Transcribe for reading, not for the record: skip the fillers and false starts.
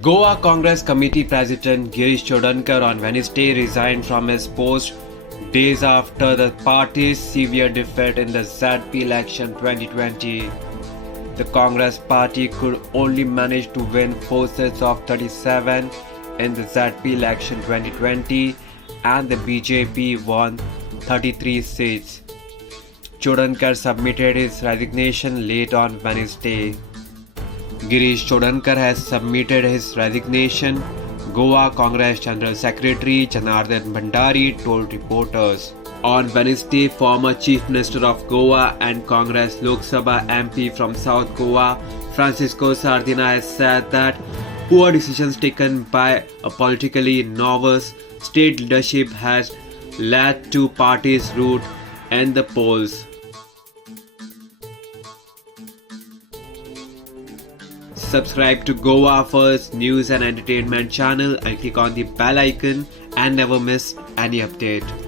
Goa Congress Committee President GIRISH Chodankar on Wednesday resigned from his post days after the party's severe defeat in the ZP election 2020. The Congress party could only manage to win 4 seats of 37 in the ZP election 2020 and the BJP won 33 seats. Chodankar submitted his resignation late on Wednesday. Girish Chodankar has submitted his resignation, Goa Congress General Secretary Janardhan Bhandari told reporters. On Wednesday, former Chief Minister of Goa and Congress Lok Sabha MP from South Goa, Francisco Sardina, has said that poor decisions taken by a politically novice state leadership has led to party's rout in the polls. Subscribe to Goa First News and Entertainment channel and click on the bell icon and never miss any update.